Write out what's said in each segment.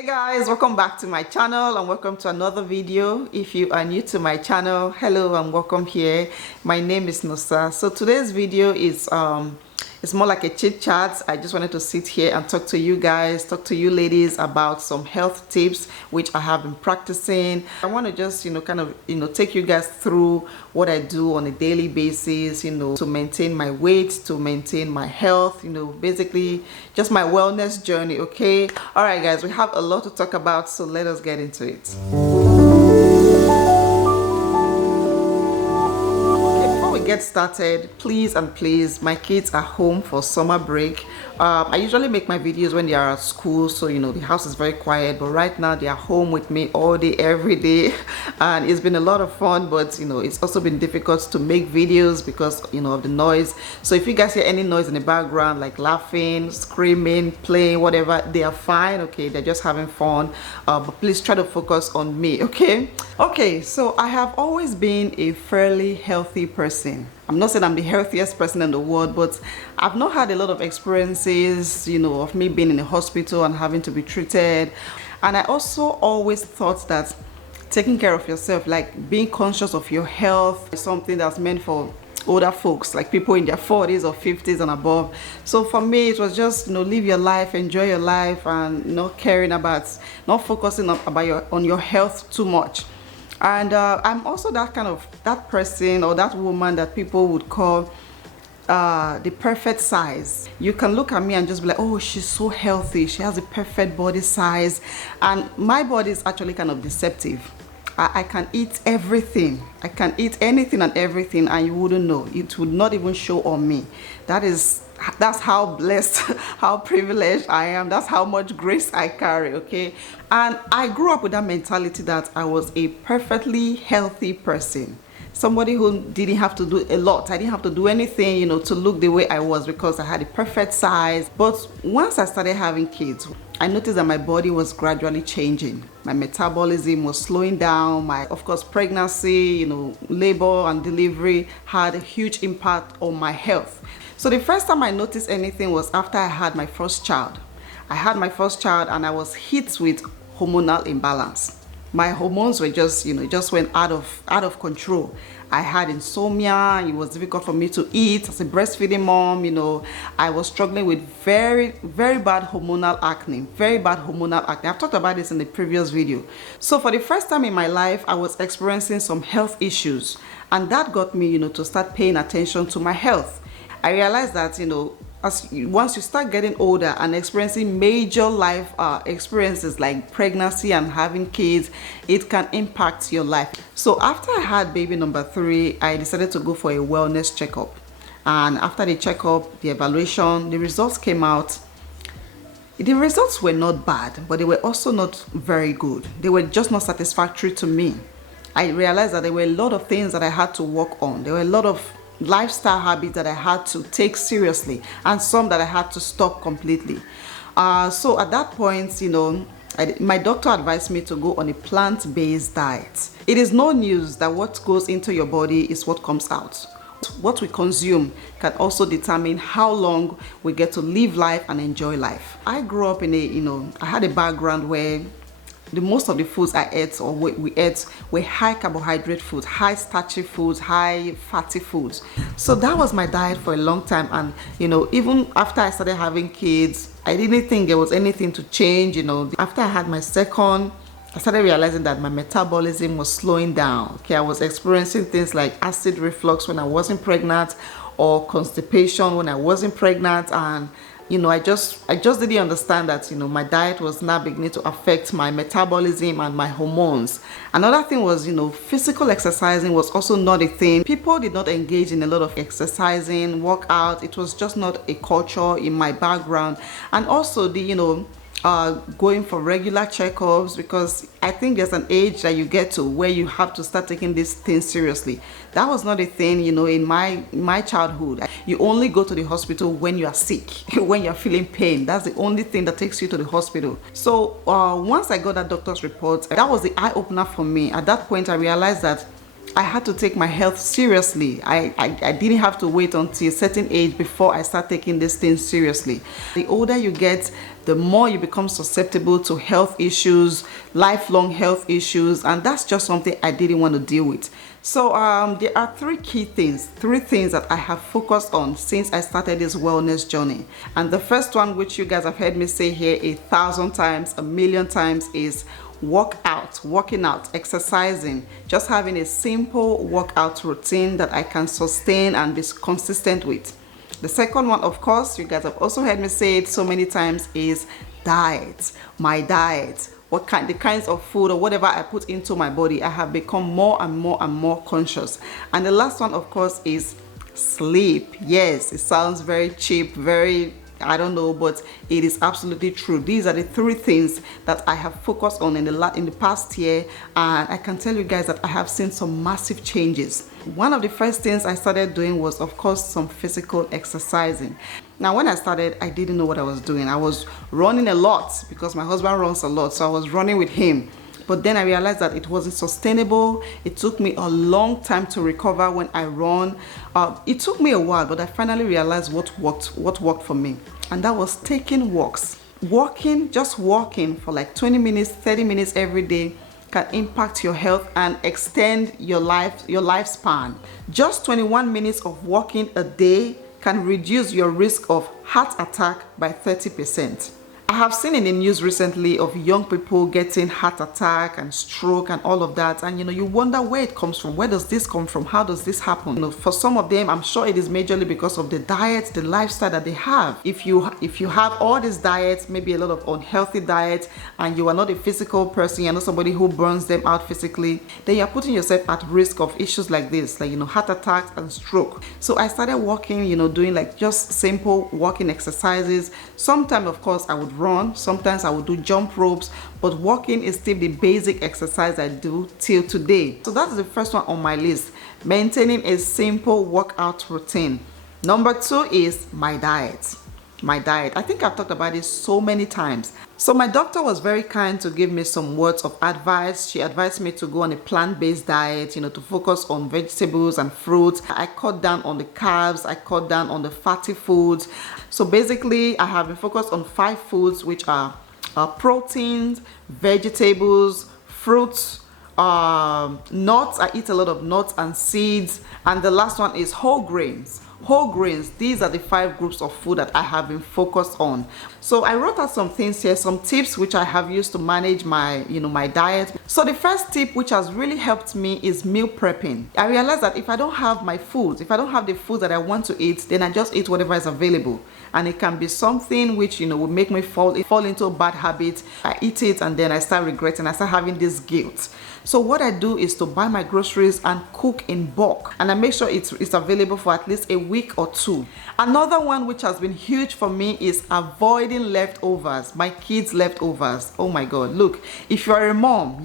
Hey guys, welcome back to my channel and welcome to another video. If you are new to my channel, hello and welcome here. My name is Nosa. So today's video is it's more like a chit chat. I just wanted to sit here and talk to you guys, talk to you ladies about some health tips which I have been practicing. I want to just take you guys through what I do on a daily basis, to maintain my weight, to maintain my health, basically just my wellness journey. Okay, all right guys, we have a lot to talk about, so let us get into it. Get started, please, my kids are home for summer break. I usually make my videos when they are at school, so the house is very quiet, but right now they are home with me all day every day, and it's been a lot of fun, but it's also been difficult to make videos because of the noise. So if you guys hear any noise in the background, like laughing, screaming, playing, whatever, they are fine. Okay, they're just having fun, but please try to focus on me. Okay, so I have always been a fairly healthy person. I'm not saying I'm the healthiest person in the world, but I've not had a lot of experiences, of me being in a hospital and having to be treated. And I also always thought that taking care of yourself, like being conscious of your health, is something that's meant for older folks, like people in their 40s or 50s and above. So for me, it was just, live your life, enjoy your life, and not caring about, not focusing on your health too much. And I'm also that person or that woman that people would call the perfect size. You can look at me and just be like, oh, she's so healthy, she has a perfect body size. And my body is actually kind of deceptive. I can eat everything. I can eat anything and everything, and you wouldn't know. It would not even show on me. That's how blessed, how privileged I am. That's how much grace I carry. Okay, and I grew up with that mentality that I was a perfectly healthy person, somebody who didn't have to do a lot. I didn't have to do anything, to look the way I was, because I had a perfect size. But once I started having kids, I noticed that my body was gradually changing. My metabolism was slowing down. Of course, pregnancy, labor and delivery had a huge impact on my health. So the first time I noticed anything was after I had my first child. I had my first child and I was hit with hormonal imbalance. My hormones were just, just went out of control. I had insomnia. It was difficult for me to eat. As a breastfeeding mom, I was struggling with very, very bad hormonal acne. I've talked about this in the previous video. So for the first time in my life, I was experiencing some health issues, and that got me, to start paying attention to my health. I realized that, once you start getting older and experiencing major life experiences like pregnancy and having kids, it can impact your life. So after I had baby number 3, I decided to go for a wellness checkup. And after the checkup, the evaluation, the results came out. The results were not bad, but they were also not very good. They were just not satisfactory to me. I realized that there were a lot of things that I had to work on. There were a lot of lifestyle habits that I had to take seriously, and some that I had to stop completely. So at that point, my doctor advised me to go on a plant-based diet. It is no news that what goes into your body is what comes out. What we consume can also determine how long we get to live life and enjoy life. I grew up in I had a background where most of the foods I ate or we ate were high carbohydrate foods, high starchy foods, high fatty foods. So that was my diet for a long time. And even after I started having kids, I didn't think there was anything to change. After I had my second, I started realizing that my metabolism was slowing down. Okay, I was experiencing things like acid reflux when I wasn't pregnant, or constipation when I wasn't pregnant, and I just didn't understand that, my diet was now beginning to affect my metabolism and my hormones. Another thing was, physical exercising was also not a thing. People did not engage in a lot of exercising, workout. It was just not a culture in my background. And also the, going for regular checkups, because I think there's an age that you get to where you have to start taking these things seriously. That was not a thing, in my childhood. You only go to the hospital when you are sick, when you're feeling pain. That's the only thing that takes you to the hospital. So once I got that doctor's report, that was the eye opener for me. At that point, I realized that I had to take my health seriously. I didn't have to wait until a certain age before I start taking this thing seriously. The older you get, the more you become susceptible to health issues, lifelong health issues, and that's just something I didn't want to deal with. So there are three things that I have focused on since I started this wellness journey. And the first one, which you guys have heard me say here 1,000 times, 1,000,000 times, is working out, exercising, just having a simple workout routine that I can sustain and be consistent with. The second one, of course, you guys have also heard me say it so many times, is diet. My diet, the kinds of food or whatever I put into my body. I have become more and more conscious. And the last one, of course, is sleep. Yes, it sounds very cheap, very, I don't know, but it is absolutely true. These are the three things that I have focused on in the past year, and I can tell you guys that I have seen some massive changes. One of the first things I started doing was, of course, some physical exercising. Now, when I started, I didn't know what I was doing. I was running a lot because my husband runs a lot, so I was running with him. But then I realized that it wasn't sustainable. It took me a long time to recover when I run. It took me a while, but I finally realized what worked for me. And that was taking walks. Just walking for like 20 minutes, 30 minutes every day can impact your health and extend your lifespan. Just 21 minutes of walking a day can reduce your risk of heart attack by 30%. I have seen in the news recently of young people getting heart attack and stroke and all of that, and you wonder where it comes from. Where does this come from? How does this happen? For some of them, I'm sure it is majorly because of the diet, the lifestyle that they have. If you have all these diets, maybe a lot of unhealthy diet, and you are not a physical person, you're not somebody who burns them out physically, then you're putting yourself at risk of issues like this, like heart attacks and stroke. So I started walking, doing like just simple walking exercises. Sometimes, of course, I would run, sometimes I would do jump ropes, but walking is still the basic exercise I do till today. So that is the first one on my list, maintaining a simple workout routine. Number 2 is my diet. I think I've talked about this so many times. So my doctor was very kind to give me some words of advice. She advised me to go on a plant-based diet, to focus on vegetables and fruits. I cut down on the carbs, I cut down on the fatty foods. So basically, I have been focused on 5 foods, which are proteins, vegetables, fruits, nuts. I eat a lot of nuts and seeds. And the last one is whole grains. These are the 5 groups of food that I have been focused on. So I wrote out some things here, some tips which I have used to manage my my diet. So the first tip which has really helped me is meal prepping. I realized that if I don't have my food, if I don't have the food that I want to eat, then I just eat whatever is available. And it can be something which will make me fall into a bad habit. I eat it and then I start regretting, I start having this guilt. So what I do is to buy my groceries and cook in bulk, and I make sure it's available for at least a week or 2. Another one which has been huge for me is avoiding leftovers, my kids' leftovers. Oh my God, look, if you're a mom,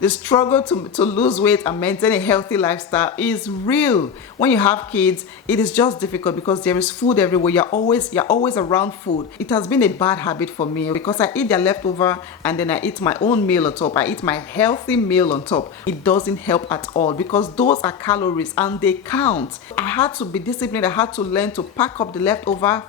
the struggle to lose weight and maintain a healthy lifestyle is real. When you have kids, it is just difficult because there is food everywhere. You're always around food. It has been a bad habit for me because I eat their leftover and then I eat my own meal on top. I eat my healthy meal on top. It doesn't help at all because those are calories and they count. I had to be disciplined. I had to learn to pack up the leftover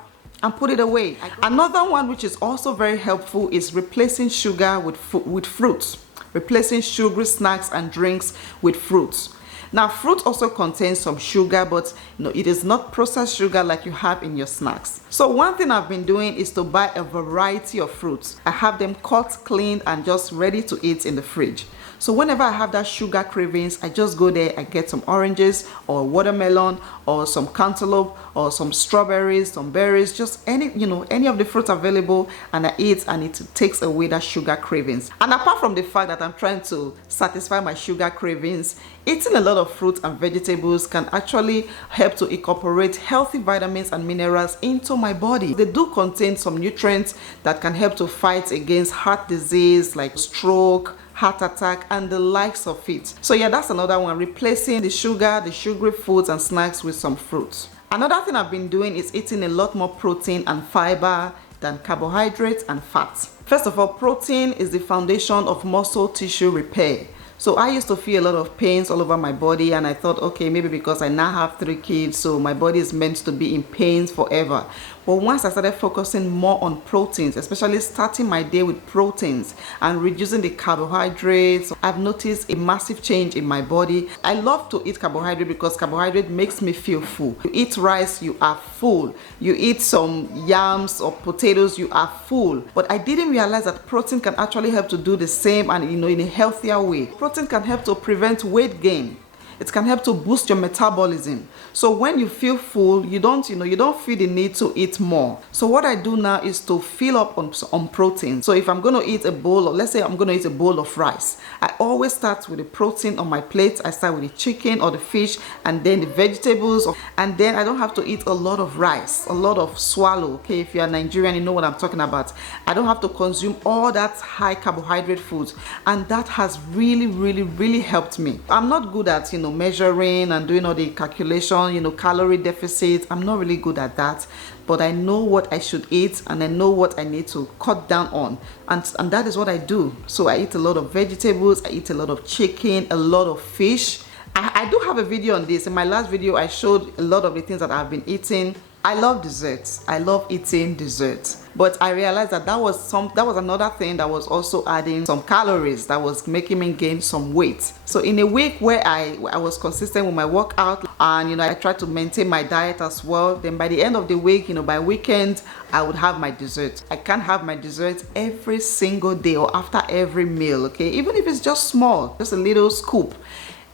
and put it away. Another one which is also very helpful is replacing sugar with fruits. Replacing sugary snacks and drinks with fruits. Now, fruit also contains some sugar, but it is not processed sugar like you have in your snacks. So one thing I've been doing is to buy a variety of fruits. I have them cut, cleaned, and just ready to eat in the fridge. So whenever I have that sugar cravings, I just go there, I get some oranges or watermelon or some cantaloupe or some strawberries, some berries, just any of the fruits available, and I eat, and it takes away that sugar cravings. And apart from the fact that I'm trying to satisfy my sugar cravings, eating a lot of fruits and vegetables can actually help to incorporate healthy vitamins and minerals into my body. They do contain some nutrients that can help to fight against heart disease like stroke, heart attack, and the likes of it. So yeah, that's another one, replacing the sugary foods and snacks with some fruits. Another thing I've been doing is eating a lot more protein and fiber than carbohydrates and fats. First of all, protein is the foundation of muscle tissue repair. So I used to feel a lot of pains all over my body, and I thought, okay, maybe because I now have 3 kids, so my body is meant to be in pains forever. But once I started focusing more on proteins, especially starting my day with proteins and reducing the carbohydrates, I've noticed a massive change in my body. I love to eat carbohydrate because carbohydrate makes me feel full. You eat rice, you are full. You eat some yams or potatoes, you are full. But I didn't realize that protein can actually help to do the same, and in a healthier way. Protein can help to prevent weight gain. It can help to boost your metabolism. So when you feel full, you don't feel the need to eat more. So what I do now is to fill up on protein. So if I'm going to eat a bowl, or let's say I'm going to eat a bowl of rice, I always start with the protein on my plate. I start with the chicken or the fish, and then the vegetables, and then I don't have to eat a lot of rice, a lot of swallow. Okay, if you are Nigerian, you know what I'm talking about. I don't have to consume all that high carbohydrate foods, and that has really helped me. I'm not good at measuring and doing all the calculation, calorie deficit. I'm not really good at that, but I know what I should eat, and I know what I need to cut down on, and that is what I do. So I eat a lot of vegetables, I eat a lot of chicken, a lot of fish. I do have a video on this. In my last video, I showed a lot of the things that I've been eating. I love desserts. I love eating desserts. But I realized that that was another thing that was also adding some calories, that was making me gain some weight. So in a week where I was consistent with my workout, and I tried to maintain my diet as well, then by the end of the week, by weekend, I would have my dessert. I can't have my dessert every single day or after every meal, okay? Even if it's just small, just a little scoop.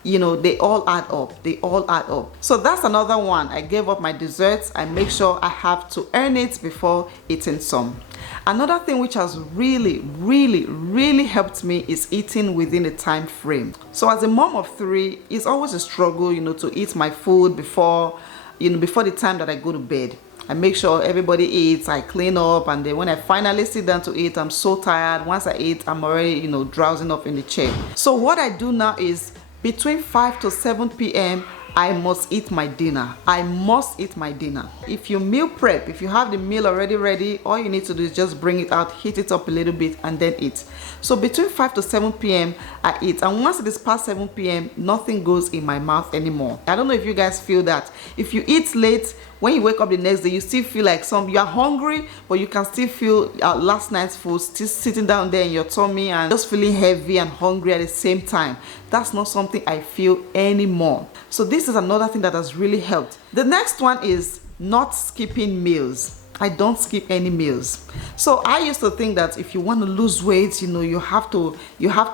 They all add up. So that's another one. I gave up my desserts. I make sure I have to earn it before eating some. Another thing which has really helped me is eating within a time frame. So as a mom of 3, it's always a struggle, to eat my food before the time that I go to bed. I make sure everybody eats, I clean up, and then when I finally sit down to eat, I'm so tired. Once I eat, I'm already, drowsing off in the chair. So what I do now is, between 5 to 7 p.m., I must eat my dinner. I must eat my dinner. If you meal prep, if you have the meal already ready, all you need to do is just bring it out, heat it up a little bit, and then eat. So between 5 to 7 p.m. I eat, and once it is past 7 p.m. nothing goes in my mouth anymore. I don't know if you guys feel that. If you eat late, when you wake up the next day, you still feel like you are hungry, but you can still feel last night's food still sitting down there in your tummy, and just feeling heavy and hungry at the same time. That's not something I feel anymore. So this is another thing that has really helped. The next one is not skipping meals. I don't skip any meals. So I used to think that if you want to lose weight, you have to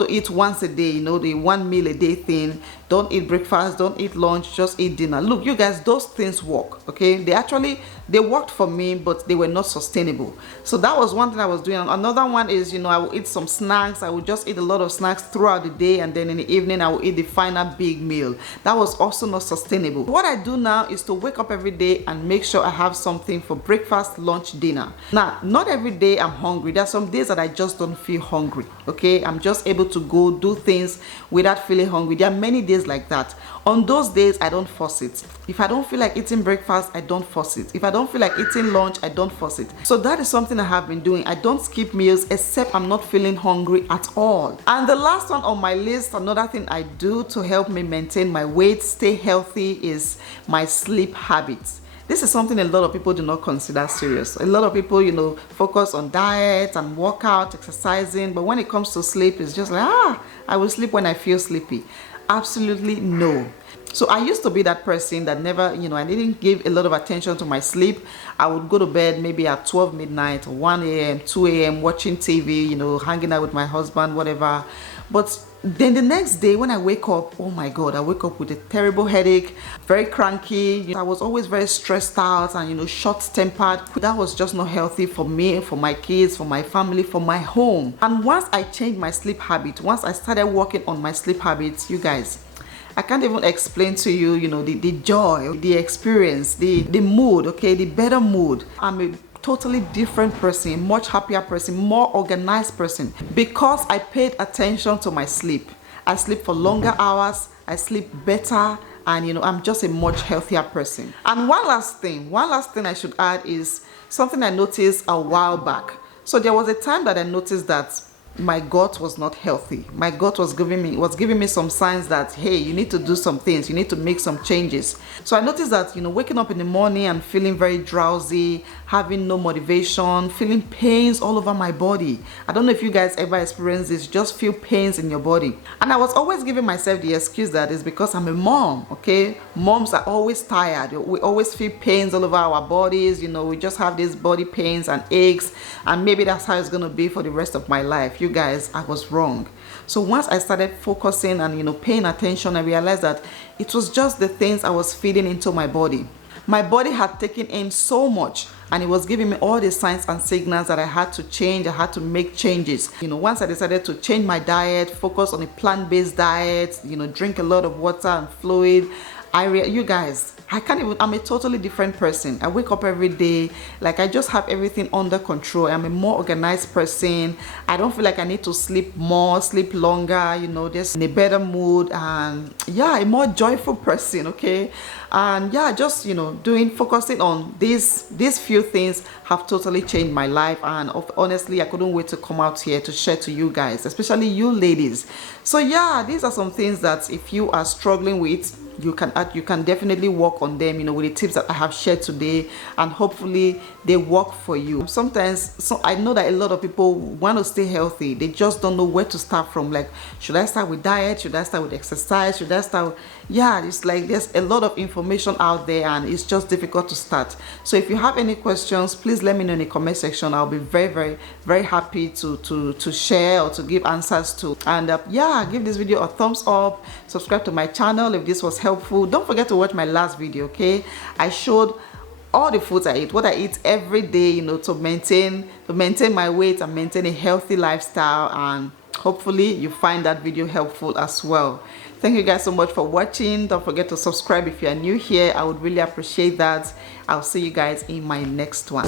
eat once a day, the 1 meal a day thing. Don't eat breakfast, don't eat lunch, just eat dinner. Look, you guys, those things work, okay? They worked for me, but they were not sustainable. So that was one thing I was doing. Another one is, I will eat some snacks. I would just eat a lot of snacks throughout the day, and then in the evening, I will eat the final big meal. That was also not sustainable. What I do now is to wake up every day and make sure I have something for breakfast, lunch, dinner. Now, not every day I'm hungry. There are some days that I just don't feel hungry, okay? I'm just able to go do things without feeling hungry. There are many days like that. On those days, I don't force it. If I don't feel like eating breakfast, I don't force it. If I don't feel like eating lunch, I don't force it. So that is something I have been doing. I don't skip meals except I'm not feeling hungry at all. And the last one on my list, another thing I do to help me maintain my weight, stay healthy, is my sleep habits. This is something a lot of people do not consider serious. A lot of people, focus on diet and workout, exercising, but when it comes to sleep, it's just like, I will sleep when I feel sleepy. Absolutely no. So I used to be that person that never, I didn't give a lot of attention to my sleep. I would go to bed maybe at 12 midnight, 1 a.m., 2 a.m., watching TV, hanging out with my husband, whatever. But then the next day when I wake up, oh my God, I wake up with a terrible headache, very cranky. I was always very stressed out and, short-tempered. That was just not healthy for me, for my kids, for my family, for my home. And once I changed my sleep habit, once I started working on my sleep habits, you guys, I can't even explain to you, the joy, the experience, the mood, okay, the better mood. I'm a totally different person, much happier person, more organized person, because I paid attention to my sleep. I sleep for longer hours, I sleep better, and I'm just a much healthier person. And one last thing I should add is something I noticed a while back. So there was a time that I noticed that my gut was not healthy. My gut was giving me some signs that, hey, you need to do some things, you need to make some changes. So I noticed that, you know, waking up in the morning and feeling very drowsy, having no motivation, feeling pains all over my body. I don't know if you guys ever experience this, just feel pains in your body. And I was always giving myself the excuse that it's because I'm a mom, okay? Moms are always tired. We always feel pains all over our bodies, you know, we just have these body pains and aches, and maybe that's how it's going to be for the rest of my life. You guys, I was wrong. So once I started focusing and, you know, paying attention, I realized that it was just the things I was feeding into my body. My body had taken in so much, and it was giving me all the signs and signals that I had to change. I had to make changes. You know, once I decided to change my diet, focus on a plant-based diet, you know, drink a lot of water and fluid, you guys, I'm a totally different person. I wake up every day, like I just have everything under control. I'm a more organized person. I don't feel like I need to sleep more, sleep longer, you know, just in a better mood, and yeah, a more joyful person, okay? And yeah, just, you know, focusing on these few things have totally changed my life. And honestly, I couldn't wait to come out here to share to you guys, especially you ladies. So yeah, these are some things that if you are struggling with, you can definitely work on them, you know, with the tips that I have shared today, and hopefully they work for you. Sometimes, so I know that a lot of people want to stay healthy, they just don't know where to start from. Like, should I start with diet? Should I start with exercise? Should I start? Yeah, it's like there's a lot of information out there, and it's just difficult to start. So if you have any questions, please let me know in the comment section. I'll be very happy to share or to give answers to. And yeah, give this video a thumbs up, subscribe to my channel if this was helpful. Don't forget to watch my last video, okay? I showed all the foods I eat, what I eat every day, you know, to maintain my weight and maintain a healthy lifestyle. And hopefully you find that video helpful as well. Thank you guys so much for watching. Don't forget to subscribe if you are new here. I would really appreciate that. I'll see you guys in my next one.